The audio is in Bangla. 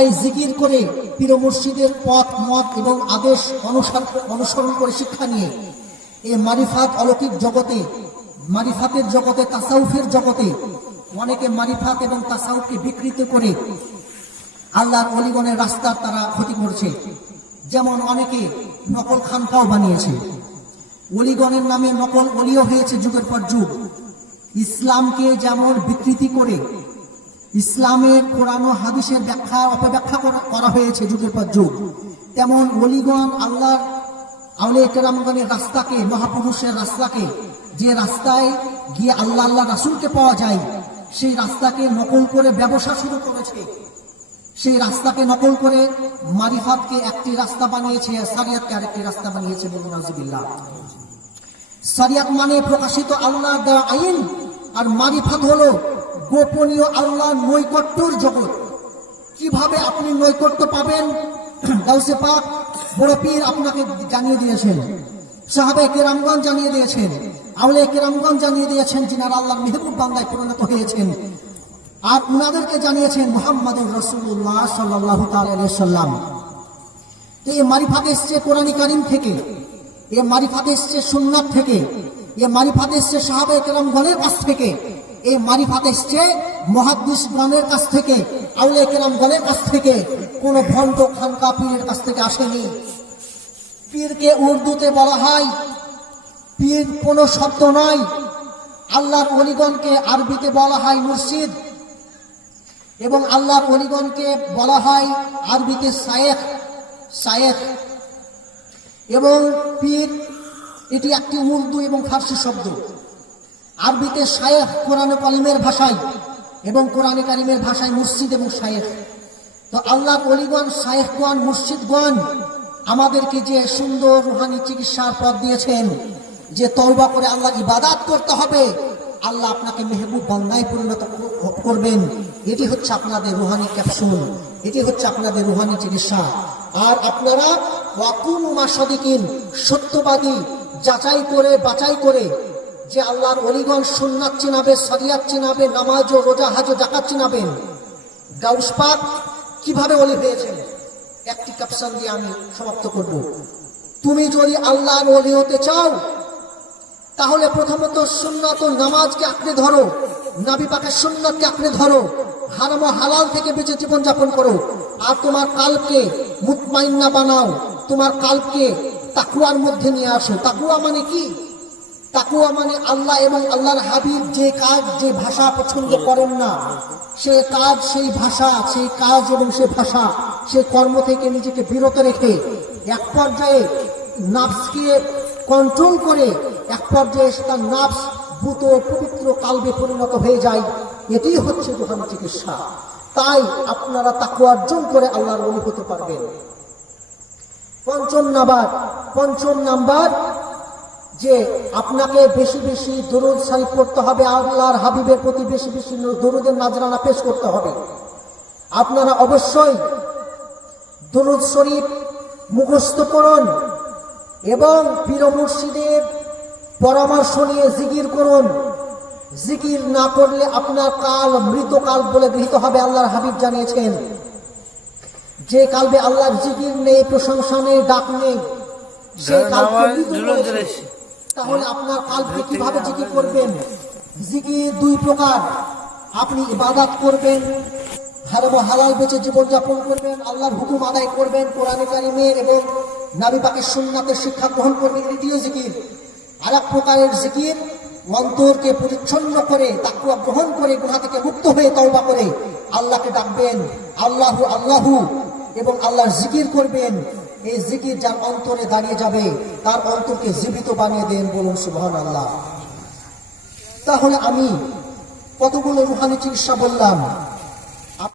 রাস্তায় জিকির করে পীর মুর্শিদের পথ, মত এবং আদেশ অনুসরণ করে শিক্ষা নিয়ে। এই মারিফাত অলৌকিক জগতে, মারিফাতের জগতে, তাসাউফের জগতে অনেকে মারিফাত এবং তাসাউফকে বিকৃত করে আল্লাহর অলিগণের রাস্তার তারা ক্ষতি করছে। যেমন অনেকে নকল খানকাও বানিয়েছে। অলিগণের নামে নকল অলিও হয়েছে যুগের পর যুগ। ইসলামকে যেমন বিকৃতি করে ইসলামের কোরআন হাদিসের ব্যাখ্যা, অপব্যাখ্যা করা- হয়েছে যুগের পর যুগ। তেমন অলিগণ আল্লাহর আউলে কেরামগণের রাস্তাকে, মহাপুরুষের রাস্তাকে, যে রাস্তায় গিয়ে আল্লাহ আল্লাহ রাসূলকে পাওয়া যায়, সেই রাস্তাকে নকল করে ব্যবসা শুরু করেছে। সেই রাস্তাকে নকল করে মারিফাতকে একটি রাস্তা বানিয়েছে, সারিয়াতকে আরেকটি রাস্তা বানিয়েছে বলুন সারিয়াত মানে প্রকাশিত আল্লাহ দেওয়া আইন, আর মারিফাত হলো গোপনীয় আল্লাহ নৈকট্যর জগৎ। কীভাবে আপনি নৈকট্য পাবেন? গাউসে পাক, বড় পীর আপনাকে জানিয়ে দিয়েছেন। সাহাবে কেরামগঞ্জ জানিয়ে দিয়েছেন। আউলে কেরামগঞ্জ জানিয়ে দিয়েছেন যিনারা আল্লাহর মেহবুব বাংলায় পরিণত হয়েছেন। আর উনাদেরকে জানিয়েছেন মোহাম্মদুর রসুল্লাহ সাল্লাহ সাল্লাম। এই মারিফাত এসছে কোরআনী কারিম থেকে। এ মারিফাত এসছে সুন্নাত থেকে। এ মারিফাত এসছে সাহাবে কেরামগণের কাছ থেকে। এই মারিফাত এসছে মহাদ্দিস গণের কাছ থেকে আউলে কেরামগণের কাছ থেকে। কোন ভণ্ড খানকা পীরের কাছ থেকে আসেনি। পীরকে উর্দুতে বলা হয়, পীর কোনো শব্দ নয়। আল্লাহর অলিগণকে আরবিতে বলা হয় মুর্শিদ। এবং আল্লাহর অলিগণকে বলা হয় আরবিতে সায়েখ সায়েখ। এবং পীর এটি একটি উর্দু এবং ফার্সি শব্দ। আরবিতে শায়েখ কোরআন কলিমের ভাষায় এবং কোরআনে কালিমের ভাষায় মুর্শিদ এবং শায়েখ। তো আল্লাহর অলিগণ শায়েখগণ, মুর্শিদগণ আমাদেরকে যে সুন্দর রুহানি চিকিৎসার পথ দিয়েছেন, যে তওবা করে আল্লাহ ইবাদাত করতে হবে, আল্লাহ আপনাকে মেহবুব বান্দায় পরিণত করবেন। এটি হচ্ছে আপনাদের রুহানি ক্যাপসুল, এটি হচ্ছে আপনাদের রুহানি চিকিৎসা। আর আপনারা ওয়াকুম মাসাদিকিন সত্যবাদী যাচাই করে, বাছাই করে যে আল্লাহর অলিগণ সুন্নাত চিনাবে সারিয়াত চিনাবে, নামাজ ও রোজা, হাজ জাকাত চিনাবেন। গাউস পাক কীভাবে অলি হয়েছেন? একটি ক্যাপশন দিয়ে আমি সমাপ্ত করব। তুমি যদি আল্লাহর অলি হতে চাও, তাহলে প্রথমত সুন্নত ও নামাজকে আঁকড়ে ধরো, নাবি পাকের সুন্নতকে আঁকড়ে ধরো, হারাম হালাল থেকে বেঁচে জীবন যাপন করো। আর তোমার কালকে মুতমাইন্না বানাও, তোমার কালকে তাকুয়ার মধ্যে নিয়ে আসো। তাকুয়া মানে কি? তাকুয়া মানে আল্লাহ এবং আল্লাহর হাবিব যে কাজ, যে ভাষা পছন্দ করেন না। সে কাজ সেই ভাষা, সেই কাজ এবং সে ভাষা। সে কর্ম থেকে নিজেকে বিরত রেখে এক পর্যায়ে নাফসকে কন্ট্রোল করে এক পর্যায়ে এসে তার নাফস ভূত পবিত্র কালবে পরিণত হয়ে যায়। এটি হচ্ছে দোকান চিকিৎসা। তাই আপনারা তাকে অর্জন করে আল্লাহর অলি হতে পারবেন। পঞ্চম নাম্বার পঞ্চম নাম্বার যে আপনাকে বেশি বেশি দরুদ শরীফ পড়তে হবে, আল্লাহর হাবিবের প্রতি বেশি বেশি দরুদের নাজরানা পেশ করতে হবে। আপনারা অবশ্যই দরুদ শরীফ মুখস্থ করুন এবং পীর মুর্শিদের পরামর্শ নিয়ে জিকির করুন। জিকির না করলে আপনার কাল মৃত কাল বলে গৃহীত হবে, আল্লাহর হাবিব জানিয়েছেন। যে কালবে আল্লাহর জিকির নেই প্রশংসা নেই ডাক নেই সে কালকে তাহলে আপনার কালকে কীভাবে জিকির করবেন? জিকির দুই প্রকার। আপনি ইবাদত করবেন হারাম হালাল বেঁচে জীবনযাপন করবেন আল্লাহর হুকুম আদায় করবেন কোরআনে কারিমের এবং নাবি পাকের সুন্নাতের শিক্ষা গ্রহণ করবেন এটিও জিকির। আর এক প্রকারের জিকির অন্তরকে পরিচ্ছন্ন করে তাকুয়া গ্রহণ করে গুণা থেকে মুক্ত হয়ে তওবা করে আল্লাহকে ডাকবেন আল্লাহু আল্লাহু। এবং আল্লাহর জিকির করবেন। এই জিকির যার অন্তরে দাঁড়িয়ে যাবে, তার অন্তরকে জীবিত বানিয়ে দেন বলুন সুবহান আল্লাহ তাহলে আমি কতগুলো রুহানি চিকিৎসা বললাম?